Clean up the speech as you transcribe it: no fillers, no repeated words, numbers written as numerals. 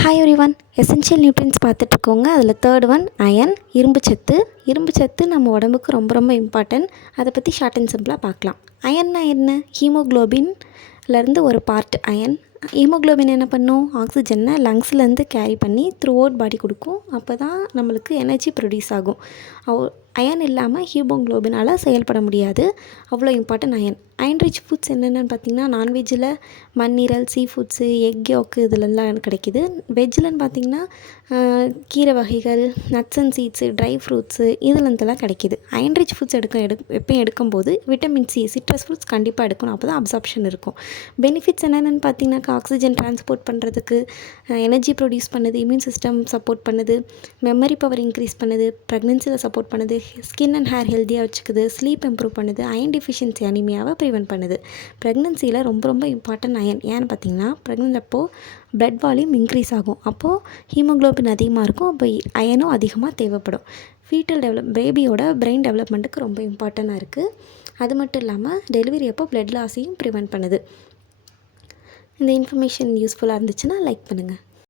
Hi everyone, essential nutrients பார்த்துட்ருக்கோங்க. அதில் third one iron, இரும்பு சத்து நம்ம உடம்புக்கு ரொம்ப ரொம்ப இம்பார்ட்டன்ட். அதை பற்றி ஷார்ட் அண்ட் சிம்பிளாக பார்க்கலாம். அயன்னா என்ன? ஹீமோக்ளோபின்லேருந்து ஒரு பார்ட் அயன். ஹீமோக்ளோபின் என்ன பண்ணும்? ஆக்சிஜனை லங்ஸ்லேருந்து கேரி பண்ணி த்ரூ அவுட் பாடி கொடுக்கும். அப்போ தான் நம்மளுக்கு எனர்ஜி ப்ரொடியூஸ் ஆகும். அயன் இல்லாமல் ஹீமோக்ளோபினால் செயல்பட முடியாது. அவ்வளோ important iron. Iron rich foods என்னென்னு பார்த்திங்கன்னா, நான்வெஜ்ஜில் மண்ணீரல், சீ ஃபுட்ஸு, எக் யோக்கு இதிலெல்லாம் கிடைக்கிது. வெஜ்ஜில்னு பார்த்திங்கன்னா கீரை வகைகள், nuts and seeds, dry fruits இதுலேருந்துலாம் கிடைக்கிது. அயன் ரிச் ஃபுட்ஸ் எப்பயும் எடுக்கும்போது விட்டமின் சி, சிட்ரஸ் ஃப்ரூட்ஸ் கண்டிப்பாக எடுக்கணும். அப்போ தான் அப்சார்ப்ஷன் இருக்கும். பெனிஃபிட்ஸ் என்னென்னு பார்த்திங்கனாக்கா, ஆக்சிஜன் ட்ரான்ஸ்போர்ட் பண்ணுறதுக்கு, எனர்ஜி ப்ரொடியூஸ் பண்ணுது, இம்யூன் சிஸ்டம் சப்போர்ட் பண்ணுது, மெமரி பவர் இன்க்ரீஸ் பண்ணுது, ப்ரெக்னென்சியில் சப்போர்ட் பண்ணுது, ஸ்கின் அண்ட் ஹேர் ஹெல்த்தியாக வச்சுக்குது, ஸ்லீப் இம்ப்ரூவ் பண்ணுது, அயன் டிஃபிஷியன்சி அனிமியாவை ப்ரிவென்ட் பண்ணுது. ப்ரெக்னென்சியில் ரொம்ப ரொம்ப இம்பார்ட்டன்ட் அயன். ஏன்னு பார்த்திங்கன்னா, ப்ரெக்னென்ட் அப்போது ப்ளட் வால்யூம் இன்க்ரீஸ் ஆகும். அப்போது ஹீமோக்ளோபின் அதிகமாக இருக்கும். அப்போ அயனும் அதிகமாக தேவைப்படும். பேபியோட பிரெயின் டெவலப்மெண்ட்டுக்கு ரொம்ப இம்பார்ட்டண்ட்டாக இருக்குது. அது மட்டும் இல்லாமல் டெலிவரி அப்போ ப்ளட் லாஸையும் ப்ரிவென்ட் பண்ணுது. இந்த இன்ஃபர்மேஷன் யூஸ்ஃபுல்லாக இருந்துச்சுன்னா லைக் பண்ணுங்கள்.